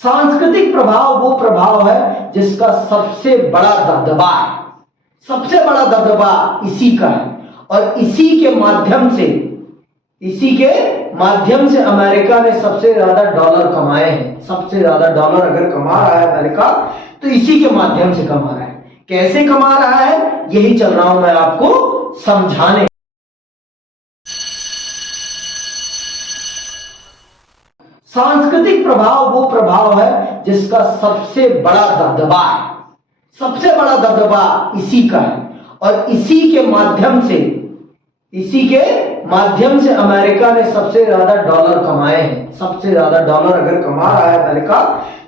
सांस्कृतिक प्रभाव वो प्रभाव है जिसका सबसे बड़ा दबदबा है, सबसे बड़ा दबदबा इसी का है। और इसी के माध्यम से अमेरिका ने सबसे ज्यादा डॉलर कमाए हैं। सबसे ज्यादा डॉलर अगर कमा रहा है अमेरिका तो इसी के माध्यम से कमा रहा है। कैसे कमा रहा है यही चल रहा हूं मैं आपको समझाने। सांस्कृतिक प्रभाव वो प्रभाव है जिसका सबसे बड़ा दबदबा है, सबसे बड़ा दबदबा इसी का है। और इसी के माध्यम से अमेरिका ने सबसे ज्यादा डॉलर कमाए हैं। सबसे ज्यादा डॉलर अगर कमा रहा है अमेरिका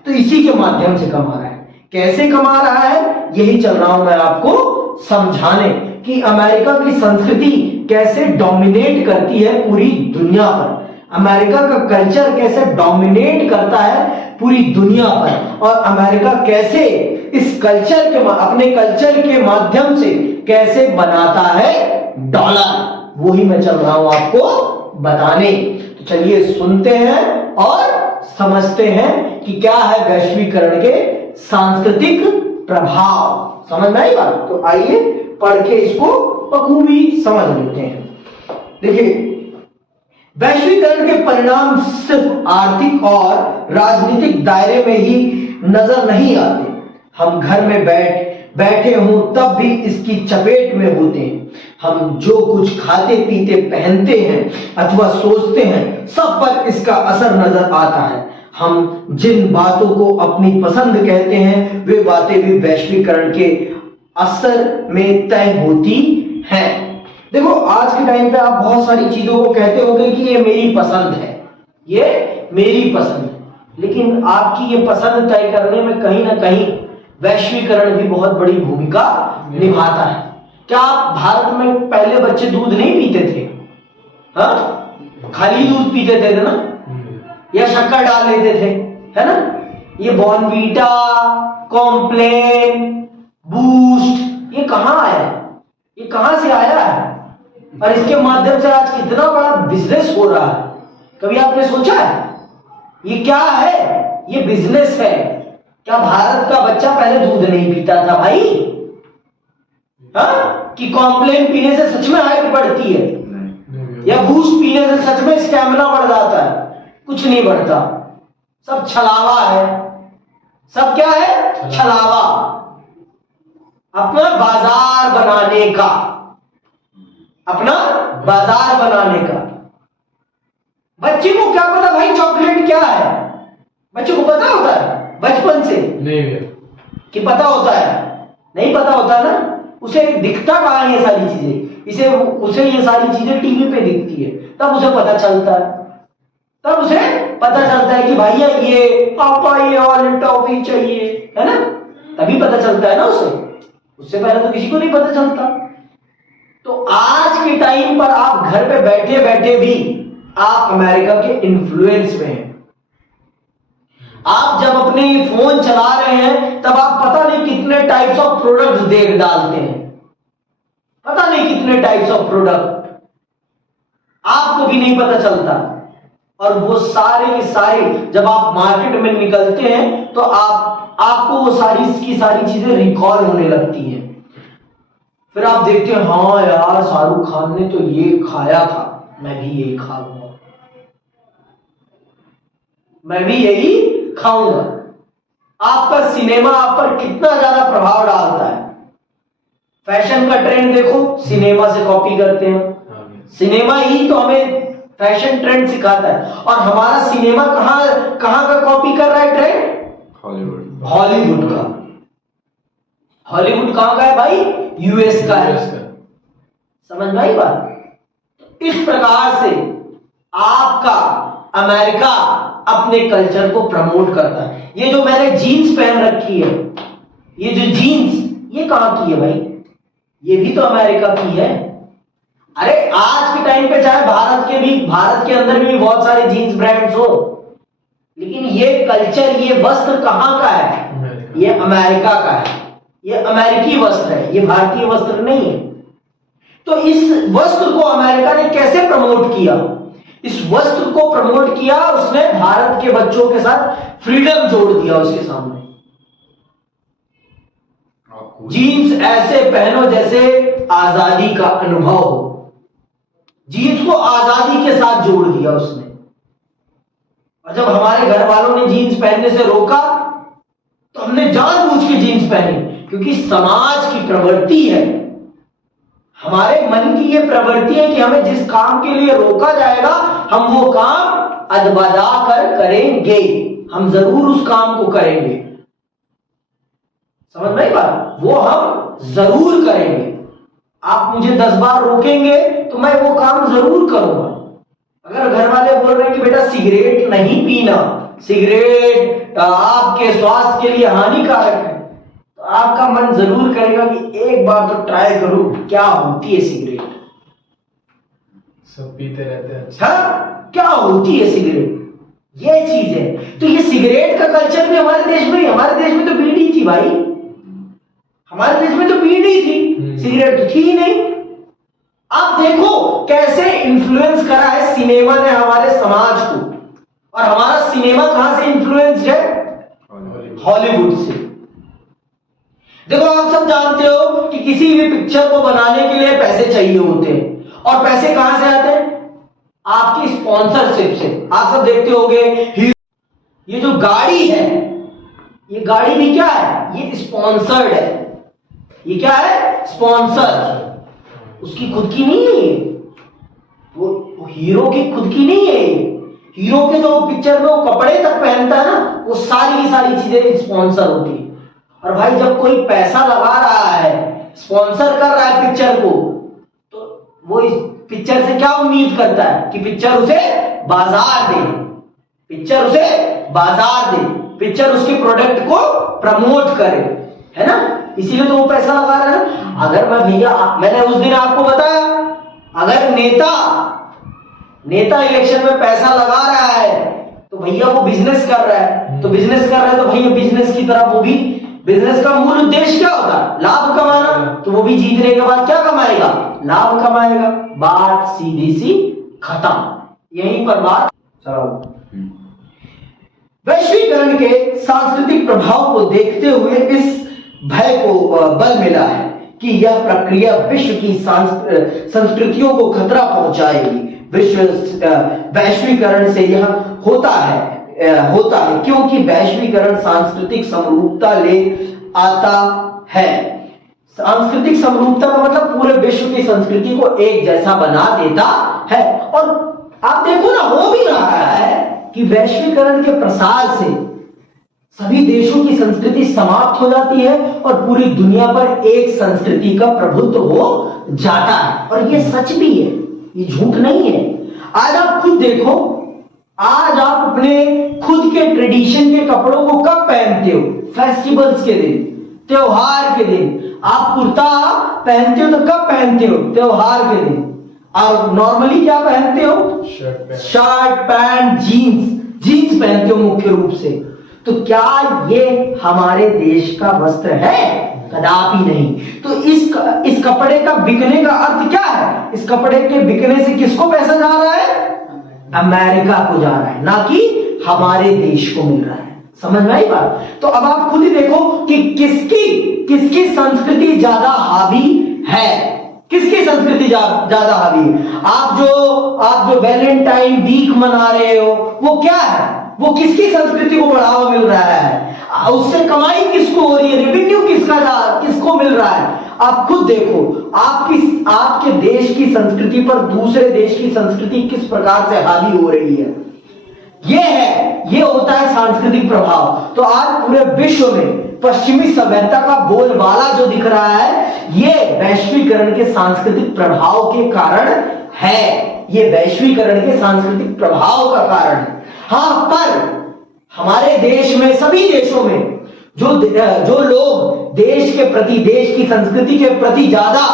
तो इसी के माध्यम से कमा रहा है। कैसे कमा रहा है यही चल रहा हूं मैं आपको समझाने कि अमेरिका की संस्कृति कैसे डोमिनेट करती है पूरी दुनिया पर, अमेरिका का कल्चर कैसे डोमिनेट करता है पूरी दुनिया पर, और अमेरिका कैसे इस कल्चर के अपने कल्चर के माध्यम से कैसे बनाता है डॉलर, वही मैं चल रहा हूं आपको बताने। तो चलिए सुनते हैं और समझते हैं कि क्या है वैश्वीकरण के सांस्कृतिक प्रभाव। समझ में आई बात? तो आइए पढ़ के इसको बखूबी समझ लेते हैं। देखिए, वैश्वीकरण के परिणाम सिर्फ आर्थिक और राजनीतिक दायरे में ही नजर नहीं आते। हम घर में बैठे हों तब भी इसकी चपेट में होते हैं। हम जो कुछ खाते पीते पहनते हैं अथवा सोचते हैं सब पर इसका असर नजर आता है। हम जिन बातों को अपनी पसंद कहते हैं वे बातें भी वैश्वीकरण के असर में तय होती हैं। देखो, आज के टाइम पे आप बहुत सारी चीजों को कहते होंगे कि ये मेरी पसंद है, ये मेरी पसंद है, लेकिन आपकी ये पसंद तय करने में कहीं ना कहीं वैश्वीकरण भी बहुत बड़ी भूमिका निभाता है। क्या आप भारत में पहले बच्चे दूध नहीं पीते थे? हाँ, खाली दूध पीते थे ना, या शक्कर डाल लेते थे, है ना? ये बॉर्नवीटा, कॉम्प्लेन, बूस्ट, ये कहां आया? ये कहां से आया है? और इसके माध्यम से आज कितना बड़ा बिजनेस हो रहा है, कभी आपने सोचा है? ये क्या है? ये बिजनेस है। क्या भारत का बच्चा पहले दूध नहीं पीता था भाई? हाँ? कि कॉम्प्लेन पीने से सच में हाइट बढ़ती है, या बूस्ट पीने से सच में स्टैमिना बढ़ जाता है? कुछ नहीं बढ़ता, सब छलावा है। सब क्या है? छलावा, अपना बाजार बनाने का, अपना बाजार बनाने का। बच्चे को क्या पता भाई चॉकलेट क्या है? बच्चे को पता होता है बचपन से? नहीं कि पता होता है? नहीं पता होता ना। उसे दिखता कहां है ये सारी चीजें? उसे ये सारी चीजें टीवी पे दिखती है, तब उसे पता चलता है। तब उसे पता चलता है कि भैया ये पापा ये वाली टॉफी चाहिए, है ना? तभी पता चलता है ना उसे। उससे पहले तो किसी को नहीं पता चलता। तो आज के टाइम पर आप घर पे बैठे बैठे भी आप अमेरिका के इन्फ्लुएंस में हैं। आप जब अपने फोन चला रहे हैं तब आप पता नहीं कितने टाइप्स ऑफ प्रोडक्ट्स देख डालते हैं, पता नहीं कितने टाइप्स ऑफ प्रोडक्ट, आपको भी नहीं पता चलता। और वो सारे के सारे जब आप मार्केट में निकलते हैं तो आपको वो सारी की सारी चीजें रिकॉल होने लगती हैं। फिर आप देखते हैं, हाँ यार शाहरुख खान ने तो ये खाया था, मैं भी यही खाऊंगा, मैं भी यही खाऊंगा। आपका सिनेमा आप पर कितना ज्यादा प्रभाव डालता है। फैशन का ट्रेंड देखो, सिनेमा से कॉपी करते हैं। सिनेमा ही तो हमें फैशन ट्रेंड सिखाता है। और हमारा सिनेमा कहां का कॉपी कर रहा है ट्रेंड? हॉलीवुड का। हॉलीवुड कहां का है भाई? यूएस का है। समझ में आई बात? इस प्रकार से आपका अमेरिका अपने कल्चर को प्रमोट करता है। ये जो मैंने जीन्स पहन रखी है, ये जो जीन्स, ये कहां की है भाई? ये भी तो अमेरिका की है। अरे आज के टाइम पे चाहे भारत के अंदर भी बहुत सारे जीन्स ब्रांड्स हो, लेकिन ये कल्चर, ये वस्त्र कहां का है? ये अमेरिका का है। ये अमेरिकी वस्त्र है, ये भारतीय वस्त्र नहीं है। तो इस वस्त्र को अमेरिका ने कैसे प्रमोट किया? इस वस्त्र को प्रमोट किया उसने भारत के बच्चों के साथ फ्रीडम जोड़ दिया उसके सामने। जीन्स ऐसे पहनो जैसे आजादी का अनुभव हो। जीन्स को आजादी के साथ जोड़ दिया उसने। और जब हमारे घर वालों ने जीन्स पहनने से रोका तो हमने जानबूझ के जीन्स पहनी, क्योंकि समाज की प्रवृत्ति है, हमारे मन की यह प्रवृत्ति है कि हमें जिस काम के लिए रोका जाएगा हम वो काम अदबदा कर करेंगे, हम जरूर उस काम को करेंगे। समझ में बात? वो हम जरूर करेंगे। आप मुझे 10 बार रोकेंगे तो मैं वो काम जरूर करूंगा। अगर घर वाले बोल रहे हैं कि बेटा सिगरेट नहीं पीना, सिगरेट आपके स्वास्थ्य के लिए हानिकारक है, तो आपका मन जरूर करेगा कि एक बार तो ट्राई करूं क्या होती है सिगरेट। सब पीते रहते हैं। हाँ, क्या होती है सिगरेट, ये चीज है। तो ये सिगरेट का कल्चर भी हमारे देश में, हमारे देश में तो बीड़ी थी भाई, हमारे देश में तो बीड़ी थी, सिगरेट तो थी ही नहीं। आप देखो कैसे इन्फ्लुएंस करा है सिनेमा ने हमारे समाज को, और हमारा सिनेमा कहां से इन्फ्लुएंस है? हॉलीवुड से। देखो आप सब जानते हो कि किसी भी पिक्चर को बनाने के लिए पैसे चाहिए होते हैं, और पैसे कहां से आते हैं? आपकी स्पॉन्सरशिप से। आप सब देखते होंगे ये जो गाड़ी है, ये गाड़ी भी क्या है? ये स्पॉन्सर्ड है। ये क्या है? स्पॉन्सर। उसकी खुद की नहीं है, वो हीरो की खुद की नहीं है। हीरो के जो पिक्चर में वो कपड़े तक पहनता है ना, वो सारी की सारी चीजें स्पॉन्सर होती है। और भाई जब कोई पैसा लगा रहा है, स्पॉन्सर कर रहा है पिक्चर को, तो वो इस पिक्चर से क्या उम्मीद करता है कि पिक्चर उसे बाजार दे, पिक्चर उसे बाजार दे, पिक्चर उसके प्रोडक्ट को प्रमोट करे, है ना? इसीलिए तो वो पैसा लगा रहा है। अगर मैं भैया, मैंने उस दिन आपको बताया, अगर नेता इलेक्शन में पैसा लगा रहा है तो भैया वो बिजनेस कर रहा है, तो बिजनेस कर रहा है तो भैया बिजनेस की तरफ, वो भी बिजनेस का मूल उद्देश्य क्या होता है? लाभ कमाना। तो वो भी जीतने के बाद क्या कमाएगा? लाभ कमाएगा। बात सीधी सी खत्म। यहीं पर बात। चलो, वैश्वीकरण के सांस्कृतिक प्रभाव को देखते हुए इस भय को बल मिला है कि यह प्रक्रिया विश्व की संस्कृतियों को खतरा पहुंचाएगी। वैश्वीकरण से यह होता है क्योंकि वैश्वीकरण सांस्कृतिक समरूपता ले आता है। सांस्कृतिक समरूपता का मतलब पूरे विश्व की संस्कृति को एक जैसा बना देता है। और आप देखो ना, हो भी रहा है कि वैश्वीकरण के प्रसार से सभी देशों की संस्कृति समाप्त हो जाती है और पूरी दुनिया पर एक संस्कृति का प्रभुत्व हो जाता है। और ये सच भी है, ये झूठ नहीं है। आज आप खुद देखो, आज आप अपने खुद के ट्रेडिशन के कपड़ों को कब पहनते हो? फेस्टिवल्स के दिन, त्योहार के दिन। आप कुर्ता पहनते हो तो कब पहनते हो? त्योहार के दिन। और नॉर्मली क्या पहनते हो? शर्ट पैंट जीन्स पहनते हो मुख्य रूप से। तो क्या ये हमारे देश का वस्त्र है? कदापि नहीं। तो इस कपड़े का बिकने का अर्थ क्या है? इस कपड़े के बिकने से किसको पैसा जा रहा है? अमेरिका को जा रहा है, ना कि हमारे देश को मिल रहा है। समझ में आई बात? तो अब आप खुद ही देखो कि किसकी संस्कृति ज्यादा हावी है, किसकी संस्कृति ज्यादा हावी है। आप जो वैलेंटाइन वीक मना रहे हो, वो क्या है? वो किसकी संस्कृति को बढ़ावा मिल रहा है? उससे कमाई किसको हो रही है? रेवेन्यू किसको मिल रहा है? आप खुद देखो, आपके देश की संस्कृति पर दूसरे देश की संस्कृति किस प्रकार से हावी हो रही है। ये होता है सांस्कृतिक प्रभाव। तो आज पूरे विश्व में पश्चिमी सभ्यता का बोलबाला जो दिख रहा है, ये वैश्वीकरण के सांस्कृतिक प्रभाव के कारण है। ये वैश्वीकरण के सांस्कृतिक प्रभाव का कारण है। हाँ, पर हमारे देश में, सभी देशों में जो लोग देश के प्रति, देश की संस्कृति के प्रति ज्यादा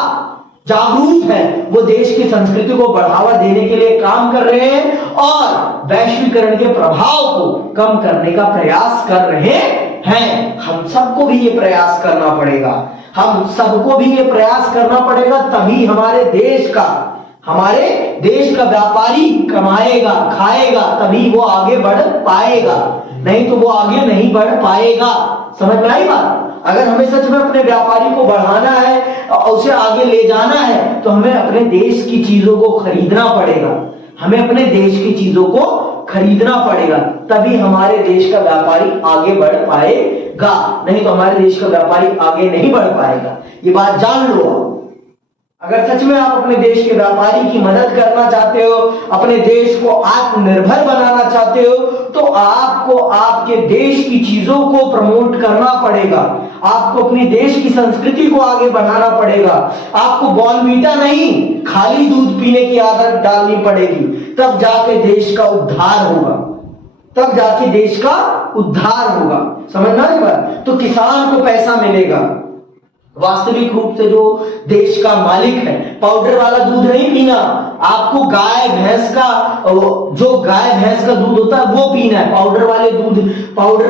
जागरूक हैं, वो देश की संस्कृति को बढ़ावा देने के लिए काम कर रहे हैं और वैश्वीकरण के प्रभाव को कम करने का प्रयास कर रहे हैं। हम सबको भी ये प्रयास करना पड़ेगा, हम सबको भी ये प्रयास करना पड़ेगा, तभी हमारे देश का व्यापारी कमाएगा, खाएगा, तभी वो आगे बढ़ पाएगा। नहीं तो वो आगे नहीं बढ़ पाएगा। समझ में आई बात? अगर हमें सच में अपने व्यापारी को बढ़ाना है और उसे आगे ले जाना है तो हमें अपने देश की चीजों को खरीदना पड़ेगा। हमें अपने देश की चीजों को खरीदना पड़ेगा, तभी हमारे देश का व्यापारी आगे बढ़ पाएगा, नहीं तो हमारे देश का व्यापारी आगे नहीं बढ़ पाएगा। ये बात जान लो। अगर सच में आप अपने देश के व्यापारी की मदद करना चाहते हो, अपने देश को आत्मनिर्भर बनाना चाहते हो, तो आपको आपके देश की चीजों को प्रमोट करना पड़ेगा। आपको अपनी देश की संस्कृति को आगे बढ़ाना पड़ेगा। आपको बॉर्नवीटा नहीं, खाली दूध पीने की आदत डालनी पड़ेगी, तब जाके देश का उद्धार होगा, तब जाके देश का उद्धार होगा। समझना है बात? तो किसान को पैसा मिलेगा। वास्तविक रूप से जो देश का मालिक है, पाउडर वाला दूध नहीं पीना, आपको गाय भैंस का, जो गाय भैंस का दूध होता है वो पीना है। पाउडर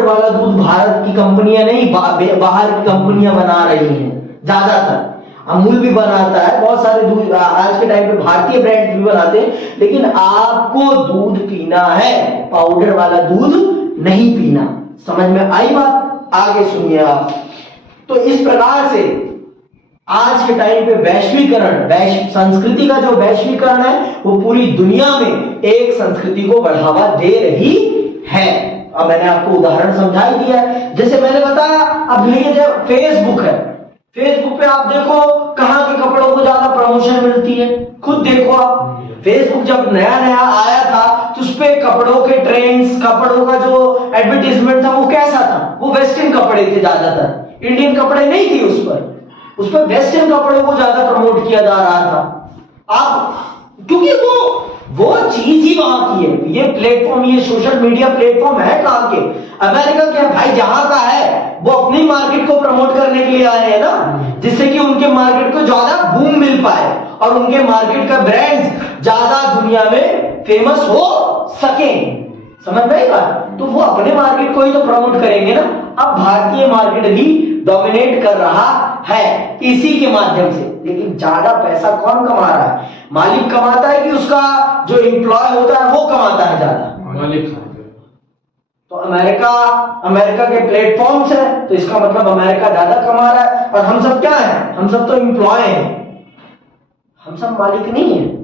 वाला दूध भारत की कंपनियां नहीं, बाहर की कंपनियां बना रही हैं ज्यादातर। अमूल भी बनाता है, बहुत सारे दूध आज के टाइम पे भारतीय ब्रांड भी बनाते हैं, लेकिन आपको दूध पीना है, पाउडर वाला दूध नहीं पीना। समझ में आई बात? आगे सुनिए आप। तो इस प्रकार से आज के टाइम पे वैश्वीकरण, संस्कृति का जो वैश्वीकरण है वो पूरी दुनिया में एक संस्कृति को बढ़ावा दे रही है। अब मैंने आपको उदाहरण समझा ही दिया है। जैसे मैंने बताया, अब ये जो फेसबुक है, फेसबुक पे आप देखो कहां के कपड़ों को ज्यादा प्रमोशन मिलती है, खुद देखो आप। फेसबुक जब नया नया आया था तो उस पे कपड़ों के ट्रेंड्स, कपड़ों का जो एडवर्टीजमेंट था वो कैसा था? वो वेस्टर्न कपड़े थे ज्यादातर, इंडियन कपड़े नहीं थे उस पर वेस्टर्न कपड़ों को ज्यादा प्रमोट किया जा रहा था। आप क्योंकि वो चीज ही वहां की है। ये प्लेटफॉर्म, ये सोशल मीडिया प्लेटफॉर्म है कहां के? अमेरिका के भाई, जहां का है वो अपनी मार्केट को प्रमोट करने के लिए आए हैं ना, जिससे कि उनके मार्केट को ज्यादा बूम मिल पाए और उनके मार्केट का ब्रांड्स ज्यादा दुनिया में फेमस हो सके। समझ में आई बात? तो वो अपने मार्केट को ही तो प्रमोट करेंगे ना। अब भारतीय मार्केट भी डोमिनेट कर रहा है इसी के माध्यम से। लेकिन ज्यादा पैसा कौन कमा रहा है? मालिक कमाता है कि उसका जो एम्प्लॉय होता है वो कमाता है ज्यादा? मालिक। तो अमेरिका के प्लेटफॉर्म्स है, तो इसका मतलब अमेरिका ज्यादा कमा रहा है। और हम सब क्या है? हम सब तो एम्प्लॉय हैं, हम सब मालिक नहीं है।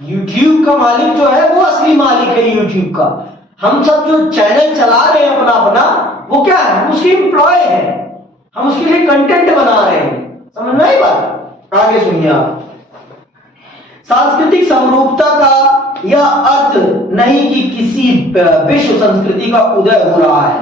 यूट्यूब का मालिक जो है वो असली मालिक है यूट्यूब का। हम सब जो चैनल चला रहे हैं अपना वो क्या है? उसके एम्प्लॉय है, हम उसके लिए कंटेंट बना रहे हैं। समझ में आई बात? आगे सुनिए आप। सांस्कृतिक समरूपता का यह अर्थ नहीं कि किसी विश्व संस्कृति का उदय हो रहा है।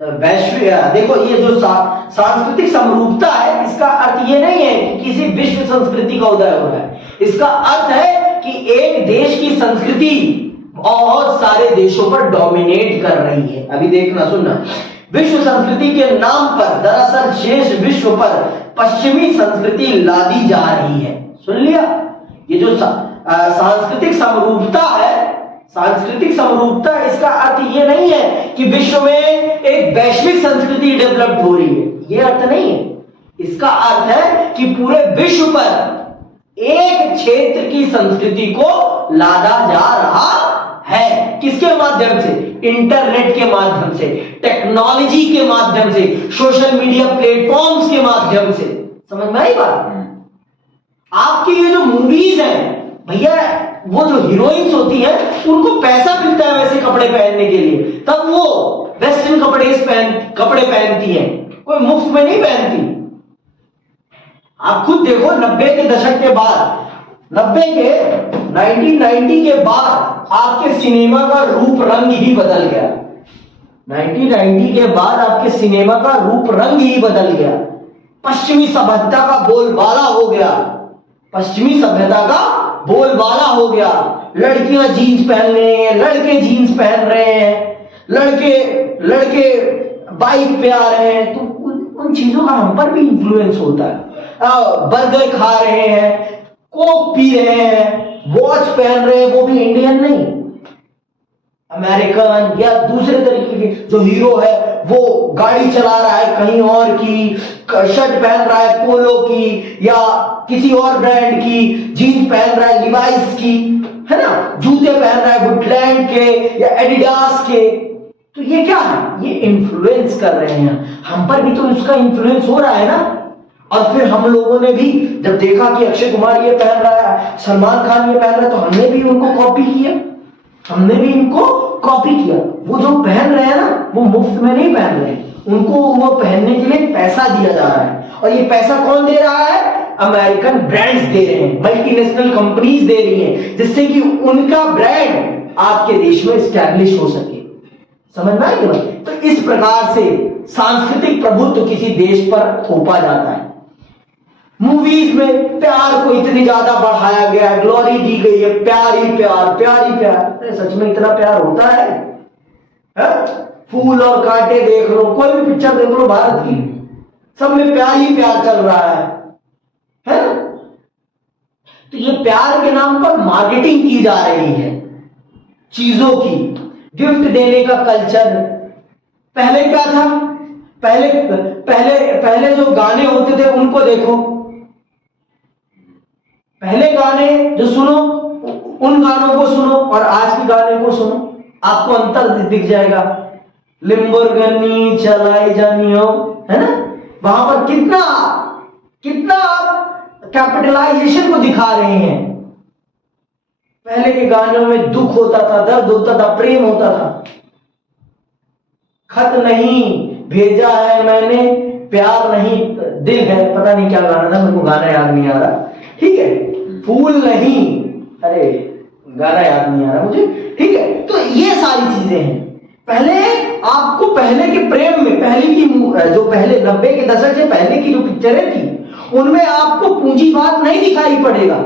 वैश्विक, देखो ये जो सांस्कृतिक समरूपता है, इसका अर्थ ये नहीं है कि किसी विश्व संस्कृति का उदय हो रहा है। इसका अर्थ है कि एक देश की संस्कृति बहुत सारे देशों पर डोमिनेट कर रही है। अभी देखना सुनना, विश्व संस्कृति के नाम पर दरअसल शेष विश्व पर पश्चिमी संस्कृति लादी जा रही है। सुन लिया? ये जो सांस्कृतिक समरूपता है, सांस्कृतिक समरूपता, इसका अर्थ ये नहीं है कि विश्व में एक वैश्विक संस्कृति डेवलप हो रही है, ये अर्थ नहीं है। इसका अर्थ है कि पूरे विश्व पर एक क्षेत्र की संस्कृति को लादा जा रहा है। किसके माध्यम से? इंटरनेट के माध्यम से, टेक्नोलॉजी के माध्यम से, सोशल मीडिया प्लेटफॉर्म्स के माध्यम से। समझ में आई बात? आपकी ये जो मूवीज हैं भैया, वो जो हीरोइंस होती हैं उनको पैसा मिलता है वैसे कपड़े पहनने के लिए, तब वो वेस्टर्न कपड़े पहनती हैं, कोई मुफ्त में नहीं पहनती। आप खुद देखो, 90 के दशक के बाद, 1990 के बाद आपके सिनेमा का रूप रंग ही बदल गया। 1990 के बाद आपके सिनेमा का रूप रंग ही बदल गया। पश्चिमी सभ्यता का बोलबाला हो गया, पश्चिमी सभ्यता का बोलबाला हो गया। लड़कियां जीन्स पहन रहे हैं, लड़के जीन्स पहन रहे हैं, लड़के बाइक पे आ रहे हैं, तो उन चीजों का हम पर भी इंफ्लुएंस होता है। बर्गर खा रहे हैं, कोक पी रहे हैं, वॉच पहन रहे हैं, वो भी इंडियन नहीं, अमेरिकन या दूसरे तरीके के। जो हीरो है वो गाड़ी चला रहा है कहीं और की, शर्ट पहन रहा है पोलो की या किसी और ब्रांड की, जीन्स पहन रहा है लिवाइस की, है ना, जूते पहन रहा है वुडलैंड के या एडिडास के। तो ये क्या है, ये इन्फ्लुएंस कर रहे हैं हम पर भी, तो इसका इन्फ्लुएंस हो रहा है ना। और फिर हम लोगों ने भी जब देखा कि अक्षय कुमार ये पहन रहा है, सलमान खान ये पहन रहा है, तो हमने भी उनको कॉपी किया, हमने भी इनको कॉपी किया। वो जो पहन रहे हैं ना, वो मुफ्त में नहीं पहन रहे, उनको वो पहनने के लिए पैसा दिया जा रहा है। और ये पैसा कौन दे रहा है, अमेरिकन ब्रांड्स दे रहे हैं, मल्टीनेशनल कंपनीज दे रही हैं, जिससे कि उनका ब्रांड आपके देश में स्टैब्लिश हो सके। समझ में आई बात? तो इस प्रकार से सांस्कृतिक प्रभुत्व किसी देश पर थोपा जाता है। मूवीज में प्यार को इतनी ज्यादा बढ़ाया गया है, ग्लोरी दी गई है, प्यार ही प्यार, प्यार ही प्यार। सच में इतना प्यार होता है? फूल और कांटे देख लो, कोई भी पिक्चर देख लो भारत की, सब में प्यार ही प्यार चल रहा है ना? तो ये प्यार के नाम पर मार्केटिंग की जा रही है चीजों की, गिफ्ट देने का कल्चर। पहले क्या था, पहले पहले पहले जो गाने होते थे उनको देखो, पहले गाने जो सुनो, उन गानों को सुनो और आज के गाने को सुनो, आपको अंतर दिख जाएगा। लिम्बोर्गिनी चलाई जानी हो, है ना, वहां पर कितना कितना कैपिटलाइजेशन को दिखा रहे हैं। पहले के गानों में दुख होता था, दर्द होता था, प्रेम होता था। खत नहीं भेजा है मैंने, प्यार नहीं दिल है, पता नहीं क्या गाना था, मेरे को गाना याद नहीं आ रहा, ठीक है। फूल नहीं, अरे गाना याद नहीं आ रहा मुझे, ठीक है। तो ये सारी चीजें हैं। पहले आपको पहले के प्रेम में, पहले की जो पहले 90 के दशक से पहले की जो पिक्चरें थी, उनमें आपको पूंजीवाद नहीं दिखाई पड़ेगा,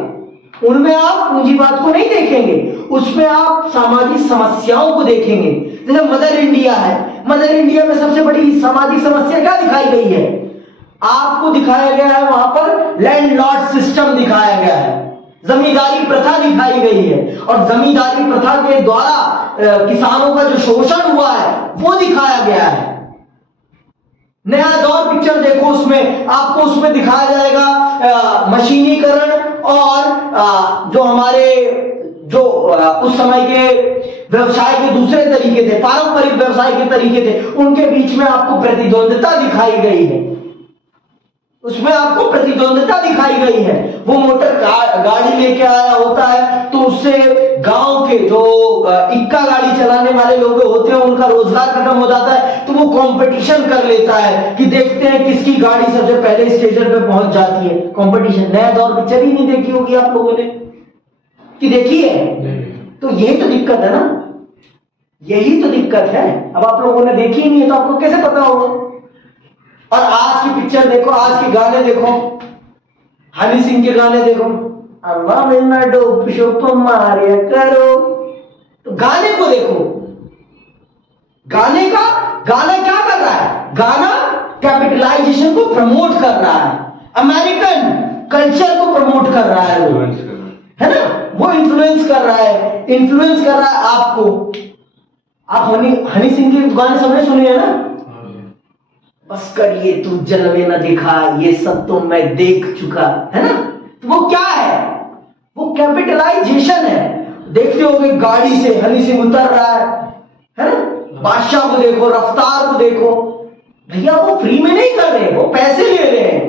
उनमें आप पूंजीवाद को नहीं देखेंगे, उसमें आप सामाजिक समस्याओं को देखेंगे। जैसे मदर इंडिया है, मदर इंडिया में सबसे बड़ी सामाजिक समस्या क्या दिखाई गई है, आपको दिखाया गया है वहां पर लैंडलॉर्ड सिस्टम दिखाया गया है, जमींदारी प्रथा दिखाई गई है, और जमींदारी प्रथा के द्वारा किसानों का जो शोषण हुआ है वो दिखाया गया है। नया दौर पिक्चर देखो, उसमें आपको उसमें दिखाया जाएगा मशीनीकरण और जो हमारे जो उस समय के व्यवसाय के दूसरे तरीके थे, पारंपरिक व्यवसाय के तरीके थे, उनके बीच में आपको प्रतिद्वंद्विता दिखाई गई है, उसमें आपको प्रतिद्वंद्विता दिखाई गई है। वो मोटर गाड़ी लेके आया होता है, तो उससे गांव के जो इक्का गाड़ी चलाने वाले लोग होते हैं उनका रोजगार खत्म हो जाता है, तो वो कंपटीशन कर लेता है कि देखते हैं किसकी गाड़ी सबसे पहले स्टेशन पे पहुंच जाती है। कंपटीशन। नया दौर पिक्चर ही नहीं देखी होगी आप लोगों ने, कि देखी है? तो यही तो दिक्कत है ना, यही तो दिक्कत है। अब आप लोगों ने देखी ही नहीं है तो आपको कैसे पता होगा? और आज की पिक्चर देखो, आज के गाने देखो, हनी सिंह के गाने देखो, अम्मा मेरा डोप शोप मारिया करो, तो गाने को देखो, गाने का गाना क्या कर रहा है, गाना कैपिटलाइजेशन को प्रमोट कर रहा है, अमेरिकन कल्चर को प्रमोट कर रहा है, वो है ना, वो इन्फ्लुएंस कर रहा है, इन्फ्लुएंस कर रहा है आपको। आप हनी सिंह के गाने सबने सुने हैं ना, बस करिए तू जलवे न दिखा, ये सब तो मैं देख चुका, है ना। तो वो क्या है, वो कैपिटलाइजेशन है। देखते होगे गाड़ी से हनी सिंह उतर रहा है ना, बादशाह को देखो, रफ्तार को देखो, भैया वो फ्री में नहीं कर रहे, वो पैसे ले रहे हैं।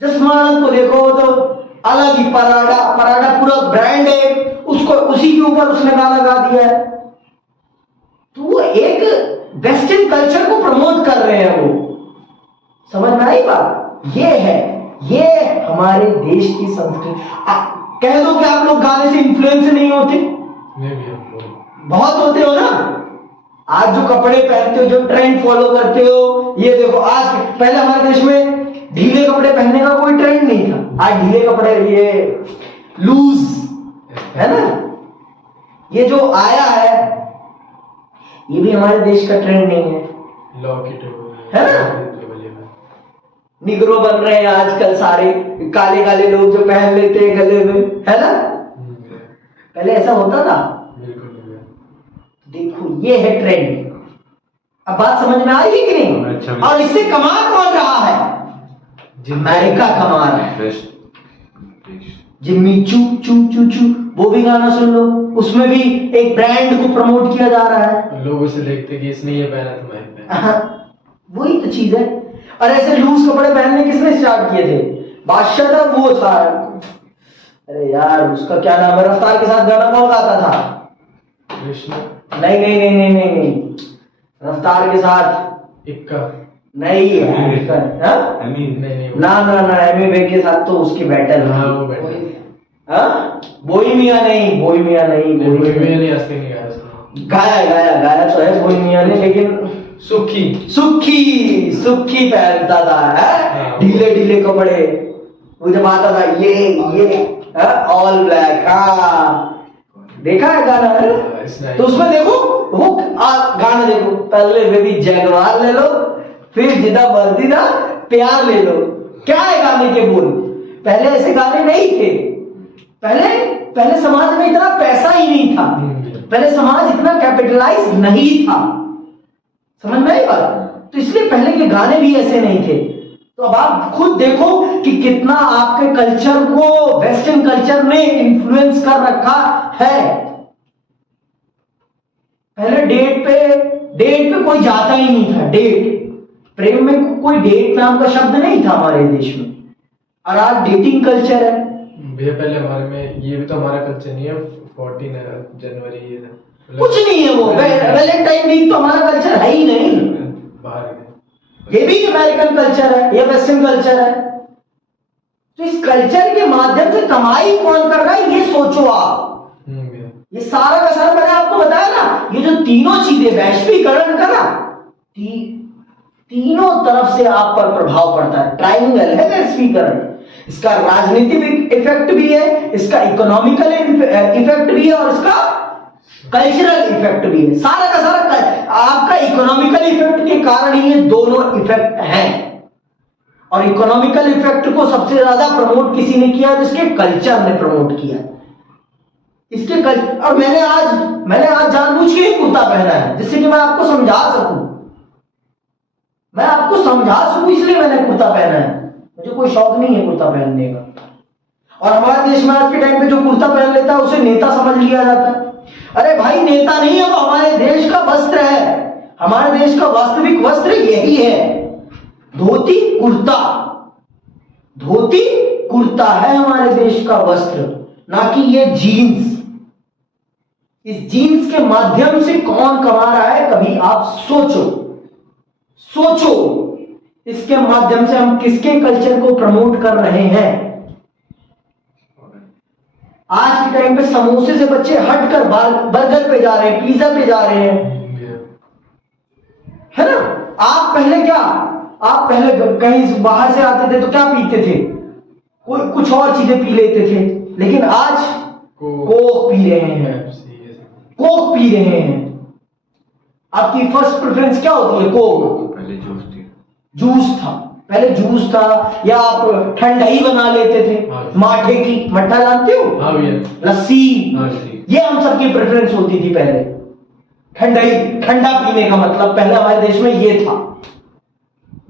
जसमान को देखो, वो तो अलग ही पराडा पूरा ब्रांड है, उसको उसी के ऊपर उसने गाना गा दिया है। तो वो एक वेस्टर्न कल्चर को प्रमोट कर रहे हैं, वो समझ में आई बात? ये है, ये हमारे देश की संस्कृति। कह दो कि आप लोग गाने से इन्फ्लुएंस नहीं होते? बहुत होते हो ना। आज जो कपड़े पहनते हो, जो ट्रेंड फॉलो करते हो, ये देखो, आज पहले हमारे देश में ढीले कपड़े पहनने का कोई ट्रेंड नहीं था, आज ढीले कपड़े, ये लूज, है ना, ये जो आया है ये भी हमारे देश का ट्रेंड नहीं है, है ना। निग्रो बन रहे हैं आजकल सारे, काले काले लोग जो पहन लेते हैं गले में, है ना। पहले ऐसा होता था? देखो ये है ट्रेंड। अब बात समझ में आई है कि नहीं? और इससे कमा कौन रहा है? अमेरिका कमा रहा है। जिम्मी चू चू चू चू वो भी गाना सुन लो, उसमें भी एक ब्रांड को प्रमोट किया जा रहा है। लोग उसे देखते कि इसने ये पहना तो मैं पहना। वही तो चीज है। और ऐसे लूज कपड़े पहनने किसने स्टार्ट किए थे? बादशाह था, वो था, अरे यार उसका क्या नाम है, रफ्तार के साथ गाना कौन गाता था? कृष्ण। नहीं नहीं नहीं नहीं नहीं नहीं, रफ्तार के साथ इक्का नहीं है, हाँ? नहीं ना ना ना, एमी के साथ तो उसकी बैटल हाँ है। वो बैठा। हाँ, बोहेमिया नहीं, बोहेमिया नहीं, बोहेमिया नहीं, असली नहीं गाया उसने। गाया गाया गाया तो है बोहेमिया ने, लेकिन सुखी सुखी सुखी पहनता था, हाँ। ढीले ढीले कपड़े, वो जब आता था ये ऑल ब्लैक। हाँ, देखा है गाना है? तो उसमें देखो वो गाना देखो, पहले बेबी जगवार ले लो, फिर जिदा मर्जी ना प्यार ले लो। क्या है गाने के बोल? पहले ऐसे गाने नहीं थे। पहले समाज में इतना पैसा ही नहीं था, पहले समाज इतना कैपिटलाइज नहीं था, समझ में आई बात? तो इसलिए पहले के गाने भी ऐसे नहीं थे। तो अब आप खुद देखो कि कितना आपके कल्चर को वेस्टर्न कल्चर ने इन्फ्लुएंस कर रखा है। पहले डेट पे कोई जाता ही नहीं था, डेट प्रेम में कोई डेट नाम का शब्द नहीं था हमारे देश में, और आज डेटिंग कल्चर है। भैया पहले हमारे में ये भी तो हमारा कल्चर नहीं है, 14 जनवरी ये कुछ नहीं है वो, वैलेंटाइन वीक तो हमारा कल्चर है ही नहीं, बाहर ये भी अमेरिकन कल्चर है, ये वेस्टर्न कल्चर है। तो इस कल्चर के माध्यम से कमाई कौन कर रहा है, ये सोचो आप। ये सारा का सारा मैंने आपको बताया ना, ये जो तीनों चीजें वैश्वीकरण का ना, तीनों तरफ से आप पर प्रभाव पड़ता है। ट्राइंगल है वैश्वीकरण, इसका राजनीतिक इफेक्ट भी है, इसका इकोनॉमिकल इफेक्ट भी है, और इसका कल्चरल इफेक्ट भी है। सारा का सारा आपका इकोनॉमिकल इफेक्ट के कारण ही ये दोनों इफेक्ट हैं। और इकोनॉमिकल इफेक्ट को सबसे ज्यादा प्रमोट किसी ने किया, जिसके कल्चर ने प्रमोट किया इसके कल्चर। और मैंने आज जानबूझ के कुर्ता पहना है, जिससे कि मैं आपको समझा सकूं, इसलिए मैंने कुर्ता पहना है। मुझे कोई शौक नहीं है कुर्ता पहनने का। और हमारे देश में आज के टाइम पे जो कुर्ता पहन लेता है उसे नेता समझ लिया जाता है। अरे भाई, नेता नहीं है वो, हमारे देश का वस्त्र है। हमारे देश का वास्तविक वस्त्र यही है, धोती कुर्ता है हमारे देश का वस्त्र, ना कि ये जीन्स। इस जीन्स के माध्यम से कौन कमा रहा है, कभी आप सोचो इसके माध्यम से हम किसके कल्चर को प्रमोट कर रहे हैं। आज के टाइम पे समोसे से बच्चे हटकर बर्गर पे जा रहे हैं, पिज्जा पे जा रहे हैं, है ना? आप पहले कहीं बाहर से आते थे तो क्या पीते थे? कोई कुछ और चीजें पी लेते थे, लेकिन आज कोक पी रहे हैं। आपकी फर्स्ट प्रेफरेंस क्या होती है? कोक। पहले जूस था, या आप ठंडाई बना लेते थे, माठे की, मट्ठा जानते हो? लस्सी। ये हम सबकी प्रेफरेंस होती थी पहले। ठंडा पीने का मतलब पहले हमारे देश में ये था,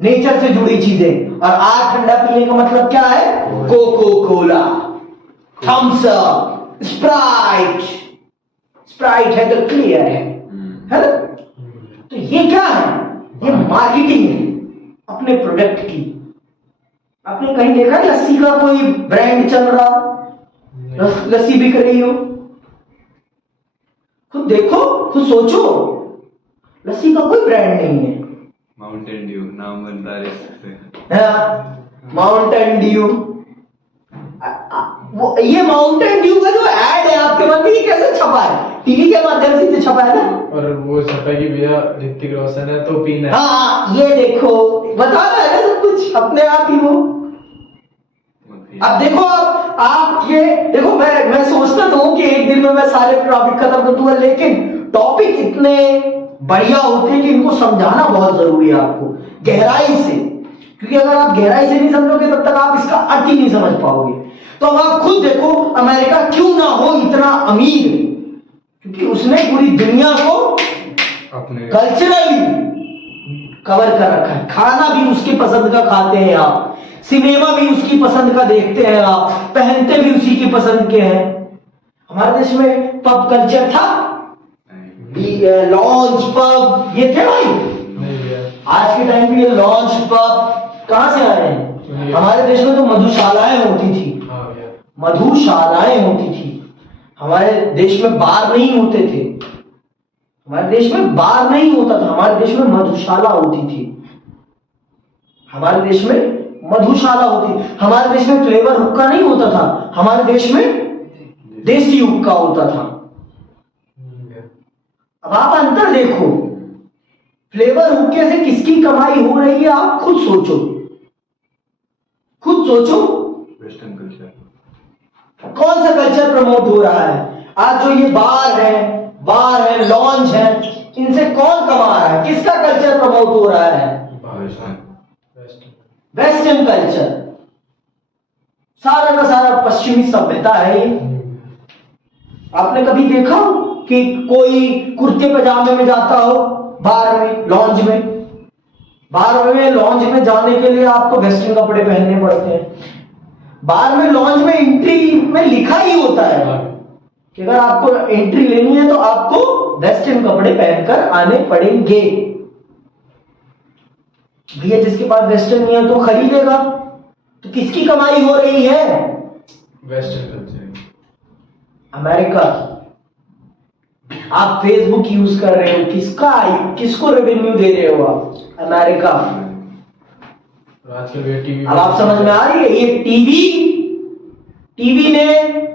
नेचर से जुड़ी चीजें। और आज ठंडा पीने का मतलब क्या है? Coca Cola, Thums Up, Sprite है तो क्लियर है ना? तो ये क्या है? ये मार्केटिंग है अपने प्रोडक्ट की। आपने कहीं देखा है लस्सी का कोई ब्रांड चल रहा, लस्सी बिक रही हो? खुद देखो, खुद सोचो, लस्सी का कोई ब्रांड नहीं है। माउंटेन ड्यू नाम बनता है, माउंटेन ड्यू। वो ये माउंटेन ड्यू का जो ऐड है आपके मन में, ये कैसे छपा है? टीवी के माध्यम से छपा है ना? और वो छपा कि भैया ऋतिक रोशन है तो पीना है। हाँ, ये देखो, बता रहा है ना सब कुछ अपने आप ही वो। अब देखो, आप ये देखो, मैं सोचता तो हूं कि एक दिन में मैं सारे टॉपिक खत्म कर दूंगा, लेकिन टॉपिक इतने बढ़िया होते हैं कि इनको समझाना बहुत जरूरी है आपको गहराई से, क्योंकि अगर आप गहराई से नहीं समझोगे तब तक आप इसका अर्थ ही नहीं समझ पाओगे। तो अब आप खुद देखो, अमेरिका क्यों ना हो इतना अमीर, क्योंकि उसने पूरी दुनिया को अपने कल्चरली कवर कर रखा है। खाना भी उसकी पसंद का खाते हैं आप, सिनेमा भी उसकी पसंद का देखते हैं आप, पहनते भी उसी की पसंद के हैं। हमारे देश में पब कल्चर था, लॉन्च पब ये थे भाई? नहीं भैया। आज के टाइम पे ये लॉन्च पब कहां से आए हैं? हमारे देश में तो मधुशालाएं होती थी, हाँ भैया। मधुशालाएं होती थी। हमारे देश में बार नहीं होते थे, हमारे देश में बार नहीं होता था, हमारे देश में मधुशाला होती थी, हमारे देश में मधुशाला होती। हमारे देश में फ्लेवर हुक्का नहीं होता था, हमारे देश में देसी हुक्का होता था। अब आप अंतर देखो, फ्लेवर हुक्के से किसकी कमाई हो रही है आप खुद सोचो, खुद सोचो। Western culture. कौन सा कल्चर प्रमोट हो रहा है? आज जो ये बार है, लॉन्च है, इनसे कौन कमा रहा है? किसका कल्चर प्रमोट हो रहा है? Western culture. सारा का सारा पश्चिमी सभ्यता है ये। आपने कभी देखा कि कोई कुर्ते पजामे में जाता हो बार में, लॉन्ज में? बार में, लॉन्ज में जाने के लिए आपको वेस्टर्न कपड़े पहनने पड़ते हैं। बार में, लॉन्ज में एंट्री में लिखा ही होता है कि अगर आपको एंट्री लेनी है तो आपको वेस्टर्न कपड़े पहनकर आने पड़ेंगे। भैया जिसके पास वेस्टर्न नहीं है तो खरीदेगा, तो किसकी कमाई हो रही है? Western culture. अमेरिका। आप फेसबुक यूज कर रहे हो, किसको रेवेन्यू दे रहे हो आप? अमेरिका। आजकल टीवी। अब आप समझ में आ रही है? ये टीवी ने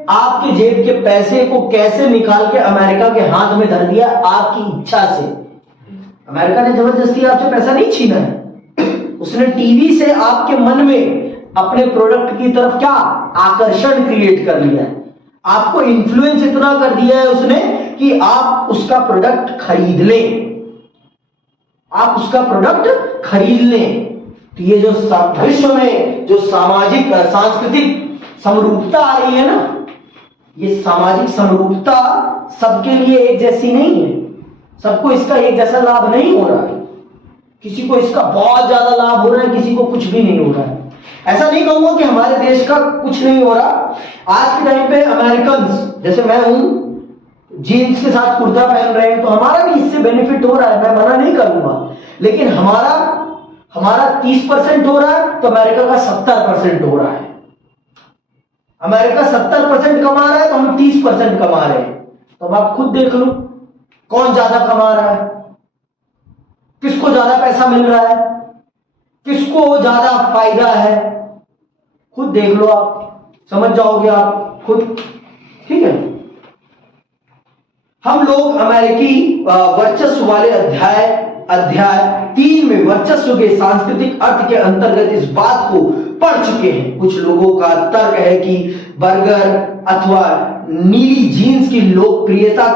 आपके जेब के पैसे को कैसे निकाल के अमेरिका के हाथ में धर दिया आपकी इच्छा से। अमेरिका ने जबरदस्ती आपसे पैसा नहीं छीना है, उसने टीवी से आपके मन में अपने प्रोडक्ट की तरफ क्या आकर्षण क्रिएट कर लिया है, आपको इन्फ्लुएंस इतना कर दिया है उसने कि आप उसका प्रोडक्ट खरीद लें, आप उसका प्रोडक्ट खरीद लें। तो ये जो विश्व में जो सामाजिक सांस्कृतिक समरूपता आ रही है ना, ये सामाजिक समरूपता सबके लिए एक जैसी नहीं है, सबको इसका एक जैसा लाभ नहीं हो रहा है। किसी को इसका बहुत ज्यादा लाभ हो रहा है, किसी को कुछ भी नहीं हो रहा है। ऐसा नहीं कहूंगा कि हमारे देश का कुछ नहीं हो रहा। आज के टाइम पे अमेरिकन, जैसे मैं हूं, जीन्स के साथ कुर्ता पहन रहे हैं, तो हमारा भी इससे बेनिफिट हो रहा है, मैं मना नहीं करूंगा। लेकिन हमारा 30% हो रहा है तो अमेरिका का 70% हो रहा है। अमेरिका 70% कमा रहा है तो हम 30% कमा रहे हैं। तो अब आप खुद देख लो कौन ज्यादा कमा रहा है, किसको ज्यादा पैसा मिल रहा है, किसको ज्यादा फायदा है, खुद देख लो, आप समझ जाओगे आप खुद। ठीक है, हम लोग अमेरिकी वर्चस्व वाले अध्याय 3 में वर्चस्व के सांस्कृतिक अर्थ के अंतर्गत इस बात को पढ़ चुके हैं। कुछ लोगों का तर्क है कि बर्गर अथवा नीली जीन्स की लोकप्रियता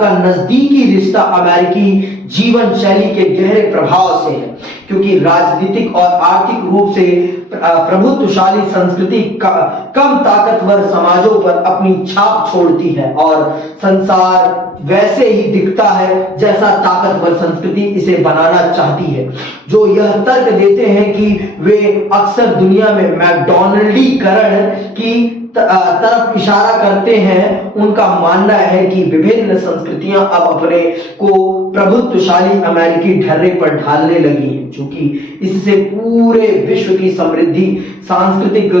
का नजदीकी रिश्ता अमेरिकी जीवन शैली के गहरे प्रभाव से है, क्योंकि राजनीतिक और आर्थिक रूप से प्रभुत्वशाली संस्कृति कम ताकतवर समाजों पर अपनी छाप छोड़ती है और संसार वैसे ही दिखता है जैसा ताकतवर संस्कृति इसे बनाना चाहती है। जो यह तर्क देते हैं कि वे अक्सर दुनिया में मैकडॉनल्डीकरण की तरफ इशारा करते हैं, उनका मानना है कि विभिन्न संस्कृतियां अब अपने को प्रभुत्वशाली अमेरिकी ढर्रे पर ढालने लगी हैं, क्योंकि इससे पूरे विश्व की समृद्ध सांस्कृतिक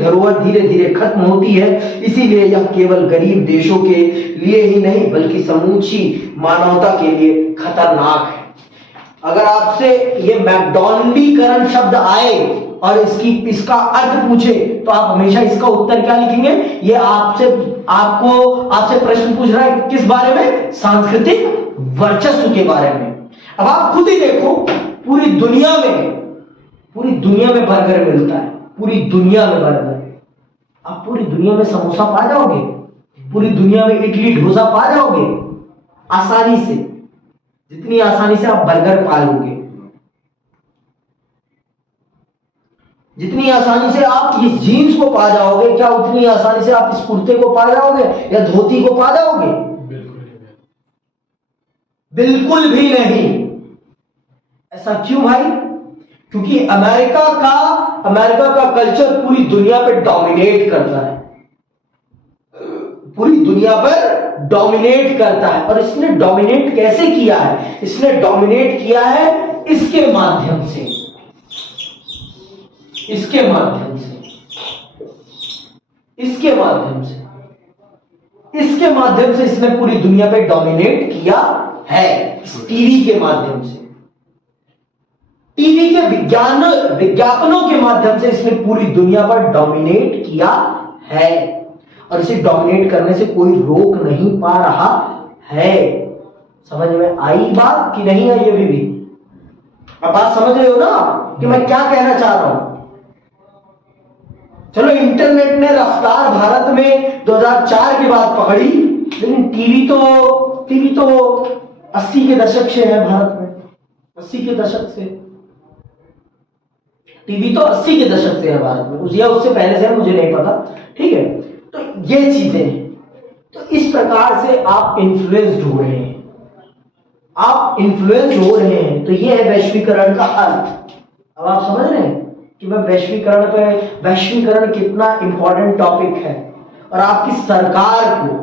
धरोहर धीरे धीरे खत्म होती है। इसीलिए यह केवल गरीब देशों के लिए ही नहीं बल्कि समूची मानवता के लिए खतरनाक है। अगर आपसे ये मैकडॉनल्डीकरण शब्द आए और इसका अर्थ पूछे तो आप हमेशा इसका उत्तर क्या लिखेंगे? ये आपसे प्रश्न पूछ रहा है किस बारे में? सांस्कृतिक वर्चस्व के बारे में। अब आप खुद ही देखो, पूरी दुनिया में बर्गर मिलता है, पूरी दुनिया में बर्गर। आप पूरी दुनिया में समोसा पा जाओगे, पूरी दुनिया में इडली डोसा पा जाओगे आसानी से, जितनी आसानी से आप बर्गर पा लोगे, जितनी आसानी से आप इस जीन्स को पा जाओगे, क्या उतनी आसानी से आप इस कुर्ते को पा जाओगे या धोती को पा जाओगे? बिल्कुल भी नहीं। ऐसा क्यों भाई? क्योंकि अमेरिका का कल्चर पूरी दुनिया पे डोमिनेट करता है, पूरी दुनिया पर डोमिनेट करता है। और इसने डोमिनेट कैसे किया है? इसने डोमिनेट किया है इसके माध्यम से, इसके माध्यम से, इसके माध्यम से, इसके माध्यम से इसने पूरी दुनिया पे डोमिनेट किया है, टीवी के माध्यम से, टीवी के विज्ञापनों के माध्यम से इसने पूरी दुनिया पर डोमिनेट किया है। और इसे डोमिनेट करने से कोई रोक नहीं पा रहा है। समझ में आई बात कि नहीं आई? अभी भी अब बात समझ रहे हो ना कि मैं क्या कहना चाह रहा हूं? चलो, इंटरनेट ने रफ्तार भारत में 2004 के बाद पकड़ी, लेकिन टीवी तो 80 के दशक से है भारत में। 80 के दशक से टीवी तो 80 के दशक से है भारत में, उससे पहले से है, मुझे नहीं पता। ठीक है, तो ये चीजें, तो इस प्रकार से आप इन्फ्लुएंस्ड हो रहे हैं, आप इन्फ्लुएंस हो रहे हैं। तो ये है वैश्वीकरण का अर्थ। अब आप समझ रहे हैं कि मैं वैश्वीकरण कितना इंपॉर्टेंट टॉपिक है। और आपकी सरकार को,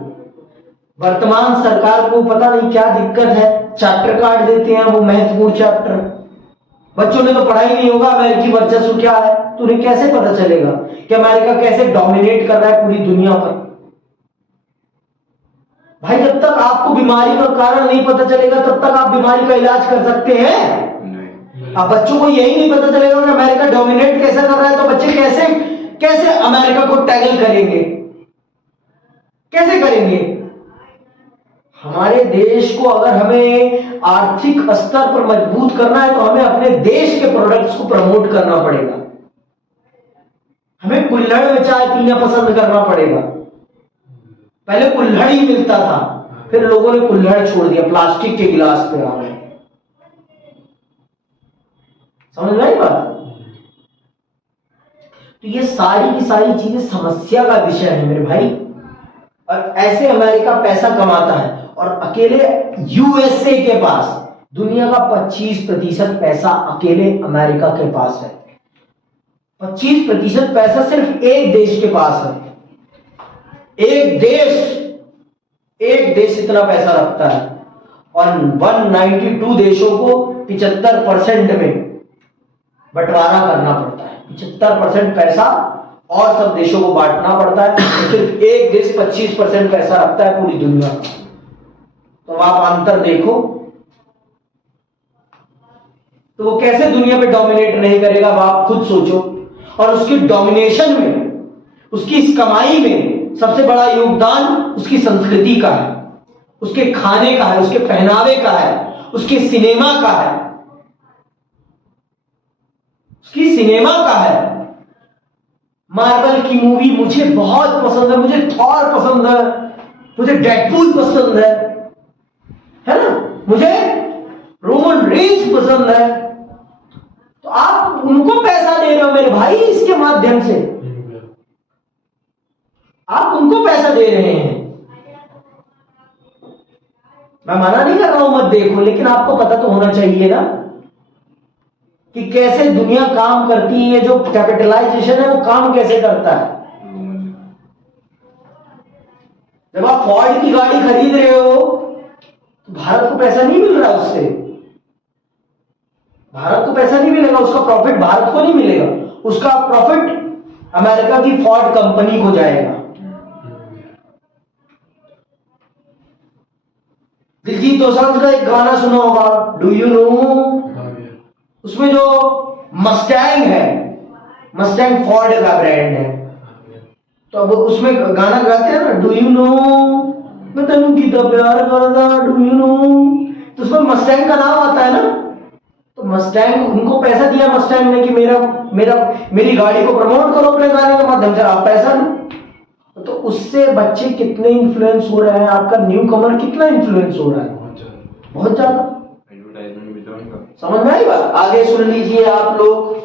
वर्तमान सरकार को पता नहीं क्या दिक्कत है, चैप्टर काट देते हैं वो महत्वपूर्ण चैप्टर। बच्चों ने तो पढ़ा ही नहीं होगा अमेरिकी वर्चस्व क्या है, तो उन्हें कैसे पता चलेगा कि अमेरिका कैसे डोमिनेट कर रहा है पूरी दुनिया पर। भाई, जब तक आपको बीमारी का कारण नहीं पता चलेगा तब तक आप बीमारी का इलाज कर सकते हैं? अब बच्चों को यही नहीं पता चलेगा कि अमेरिका डोमिनेट कैसे कर रहा है, तो बच्चे कैसे अमेरिका को टैकल करेंगे? कैसे करेंगे? हमारे देश को अगर हमें आर्थिक स्तर पर मजबूत करना है तो हमें अपने देश के प्रोडक्ट्स को प्रमोट करना पड़ेगा। हमें कुल्हड़ में चाय पीना पसंद करना पड़ेगा। पहले कुल्हड़ ही मिलता था, फिर लोगों ने कुल्हड़ छोड़ दिया, प्लास्टिक के गिलास पे आ गए। समझ में आई बात? तो ये सारी की सारी चीजें समस्या का विषय है मेरे भाई। और ऐसे अमेरिका पैसा कमाता है, और अकेले यूएसए के पास दुनिया का 25% पैसा अकेले अमेरिका के पास है। 25% पैसा सिर्फ एक देश के पास है। एक देश इतना पैसा रखता है, और 192 देशों को 75% में बंटवारा करना पड़ता है। 75% पैसा और सब देशों को बांटना पड़ता है, तो सिर्फ एक देश 25% पैसा रखता है पूरी दुनिया का। तो आप अंतर देखो, तो वो कैसे दुनिया पे डोमिनेट नहीं करेगा, आप खुद सोचो। और उसकी डोमिनेशन में, उसकी इस कमाई में सबसे बड़ा योगदान उसकी संस्कृति का है, उसके खाने का है, उसके पहनावे का है, उसके सिनेमा का है, उसकी सिनेमा का है। मार्वल की मूवी मुझे बहुत पसंद है, मुझे थॉर पसंद है, मुझे डेडपूल पसंद है ना, मुझे रोमन रेंज पसंद है। तो आप उनको पैसा दे रहे हो मेरे भाई, इसके माध्यम से आप उनको पैसा दे रहे हैं। मैं मना नहीं कर रहा हूं मत देखो, लेकिन आपको पता तो होना चाहिए ना कि कैसे दुनिया काम करती है। जो कैपिटलाइजेशन है वो काम कैसे करता है। जब आप फोर्ड की गाड़ी खरीद रहे हो तो भारत को पैसा नहीं मिल रहा, उससे भारत को पैसा नहीं मिलेगा, उसका प्रॉफिट भारत को नहीं मिलेगा, उसका प्रॉफिट अमेरिका की फोर्ड कंपनी को जाएगा। दिलजीत दोसांझ का एक गाना सुना होगा, डू यू नो, उसमें जो मस्टैंग है, मस्टैंग फोर्ड का ब्रांड है। तो अब उसमें गाना गाते हैं ना, डू यू नो मैं तेनू कीता प्यार करदा, डू यू नो, तो उसमें मस्टैंग का नाम आता है ना। तो मस्टैंग, उनको पैसा दिया मस्टैंग ने कि मेरी गाड़ी को प्रमोट करो अपने गाने के माध्यम से, आप पैसा दो। तो उससे बच्चे कितने इन्फ्लुएंस हो रहे हैं, आपका न्यू कमर कितना इन्फ्लुएंस हो रहा है, बहुत ज्यादा। समझ में आई बात? आगे सुन लीजिए आप लोग,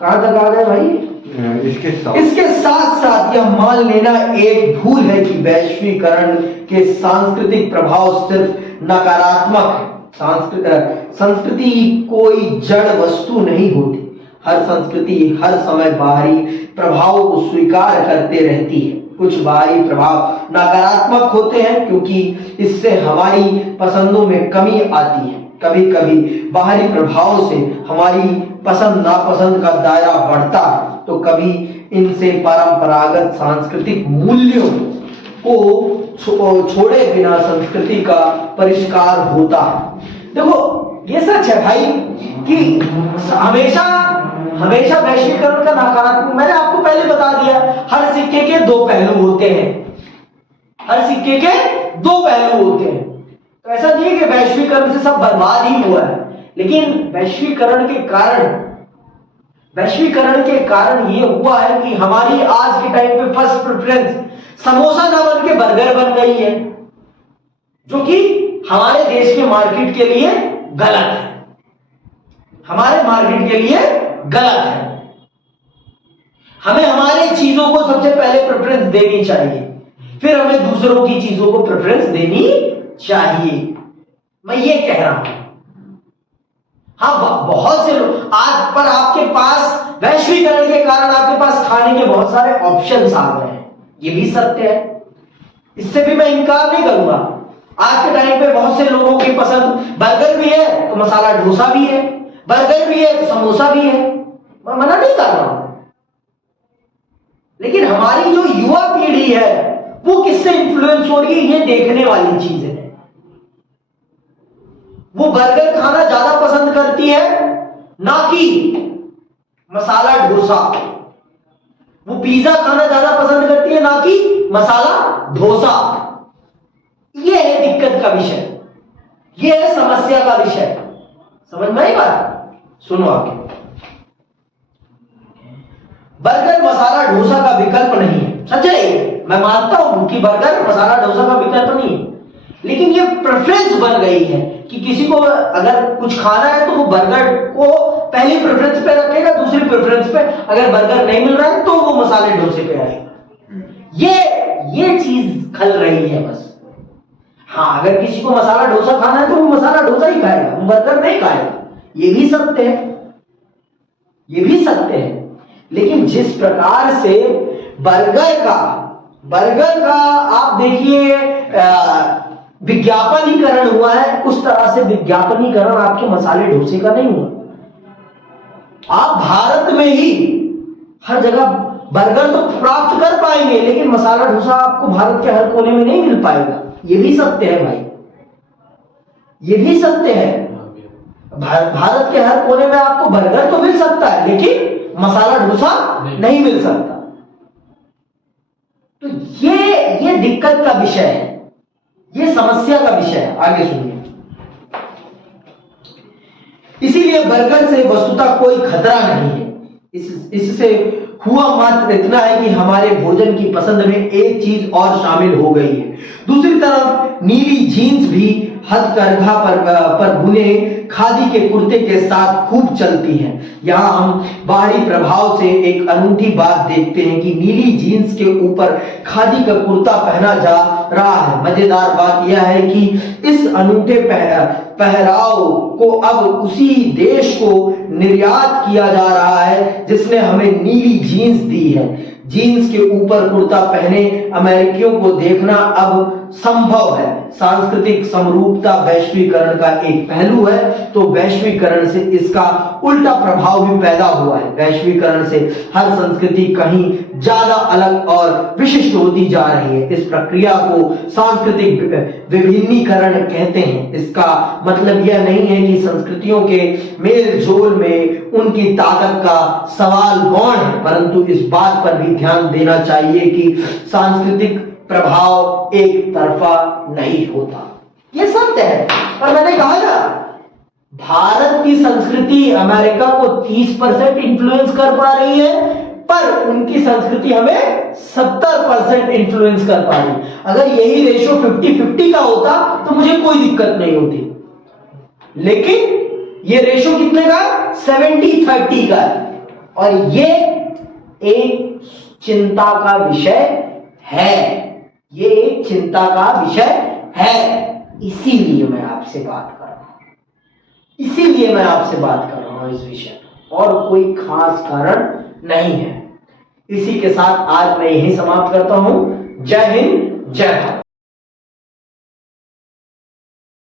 कहां तक आ गए भाई? इसके साथ साथ यह मान लेना एक भूल है कि वैश्वीकरण के सांस्कृतिक प्रभाव सिर्फ नकारात्मक है। संस्कृति कोई जड़ वस्तु नहीं होती। हर संस्कृति हर समय बाहरी प्रभाव को स्वीकार करते रहती है। कुछ बाहरी प्रभाव नकारात्मक होते हैं क्योंकि इससे हमारी पसंदों में कमी आती है। कभी कभी बाहरी प्रभाव से हमारी पसंद नापसंद का दायरा बढ़ता है, तो कभी इनसे परंपरागत सांस्कृतिक मूल्यों को छोड़े बिना संस्कृति का परिष्कार होता है। देखो ये सच है भाई कि हमेशा हमेशा वैश्वीकरण का नकारात्मक, मैंने आपको पहले बता दिया, हर सिक्के के दो पहलू होते हैं। हर सिक्के के दो पहलू होते हैं। तो ऐसा नहीं है कि वैश्वीकरण से सब बर्बाद ही हुआ है, लेकिन वैश्वीकरण के कारण ये हुआ है कि हमारी आज के टाइम पे फर्स्ट प्रेफरेंस समोसा ना बन के बर्गर बन गई है, जो कि हमारे देश के मार्केट के लिए गलत है। हमारे मार्केट के लिए गलत है। हमें हमारी चीजों को सबसे पहले प्रेफरेंस देनी चाहिए, फिर हमें दूसरों की चीजों को प्रेफरेंस देनी चाहिए। मैं ये कह रहा हूं। हाँ, बहुत से लोग आज पर आपके पास वैश्वीकरण के कारण आपके पास खाने के बहुत सारे ऑप्शंस आ गए हैं, ये भी सत्य है, इससे भी मैं इनकार नहीं करूंगा। आज के टाइम पे बहुत से लोगों की पसंद बर्गर भी है तो मसाला डोसा भी है, बर्गर भी है तो समोसा भी है, मैं मना नहीं कर रहा हूं। लेकिन हमारी जो युवा पीढ़ी है वो किससे इंफ्लुएंस हो रही है, ये देखने वाली चीज है। वो बर्गर खाना ज्यादा पसंद करती है ना कि मसाला डोसा। वो पिज्जा खाना ज्यादा पसंद करती है ना कि मसाला डोसा। ये है दिक्कत का विषय, ये है समस्या का विषय। समझ में आई बात? सुनो आगे। बर्गर मसाला डोसा का विकल्प नहीं है, सच है, मैं मानता हूं कि बर्गर मसाला डोसा का विकल्प नहीं है, लेकिन ये प्रेफरेंस बन गई है कि किसी को अगर कुछ खाना है तो वो बर्गर को पहली प्रेफरेंस पे रखेगा, दूसरी प्रेफरेंस पे अगर बर्गर नहीं मिल रहा है तो वो मसाले डोसे पे आएगा। ये चीज खल रही है बस। हाँ, अगर किसी को मसाला डोसा खाना है तो वो मसाला डोसा ही खाएगा, वो बर्गर नहीं खाएगा। ये भी सत्य है, ये भी सत्य है। लेकिन जिस प्रकार से बर्गर का आप देखिए विज्ञापनीकरण हुआ है, उस तरह से विज्ञापनीकरण आपके मसाले डोसे का नहीं हुआ। आप भारत में ही हर जगह बर्गर तो प्राप्त कर पाएंगे, लेकिन मसाला डोसा आपको भारत के हर कोने में नहीं मिल पाएगा। ये भी सत्य है भाई, ये भी सत्य है। भारत के हर कोने में आपको बर्गर तो मिल सकता है, लेकिन मसाला डोसा नहीं मिल सकता। तो ये दिक्कत का विषय है, ये समस्या का विषय है। आगे सुनिए। इसीलिए बर्गर से वस्तुतः कोई खतरा नहीं है। इससे हुआ मात्र इतना है कि हमारे भोजन की पसंद में एक चीज और शामिल हो गई है। दूसरी तरफ नीली जीन्स भी हथकरघा पर बुने खादी के कुर्ते के साथ खूब चलती है। यहाँ हम बाहरी प्रभाव से एक अनूठी बात देखते हैं कि नीली जीन्स के ऊपर खादी का कुर्ता पहना जा रहा है। मजेदार बात यह है कि इस अनूठे पहराव को अब उसी देश को निर्यात किया जा रहा है जिसने हमें नीली जीन्स दी है। जीन्स के ऊपर कुर्ता पहने अमेरिकियों को देखना अब संभव है। सांस्कृतिक समरूपता वैश्वीकरण का एक पहलू है, तो वैश्वीकरण से इसका उल्टा प्रभाव भी पैदा हुआ है। वैश्वीकरण से हर संस्कृति कहीं ज्यादा अलग और विशिष्ट होती जा रही है। इस प्रक्रिया को सांस्कृतिक विभिन्नीकरण कहते हैं। इसका मतलब यह नहीं है कि संस्कृतियों के मेल जोल में उनकी ताकत का सवाल गौण है, परंतु इस बात पर भी ध्यान देना चाहिए कि सांस्कृतिक प्रभाव एक तरफा नहीं होता। यह सत्य है। पर मैंने कहा ना, भारत की संस्कृति अमेरिका को 30% इन्फ्लुएंस कर पा रही है, पर उनकी संस्कृति हमें 70% इन्फ्लुएंस कर पा रही है। अगर यही रेशो 50-50 का होता तो मुझे कोई दिक्कत नहीं होती, लेकिन ये रेशो कितने का? 70-30 का है। और ये एक चिंता का विषय है, ये एक चिंता का विषय है। इसीलिए मैं आपसे बात कर रहा हूं। इसीलिए मैं आपसे बात कर रहा हूं इस विषय पर, और कोई खास कारण नहीं है। इसी के साथ आज मैं यही समाप्त करता हूं। जय हिंद, जय भारत।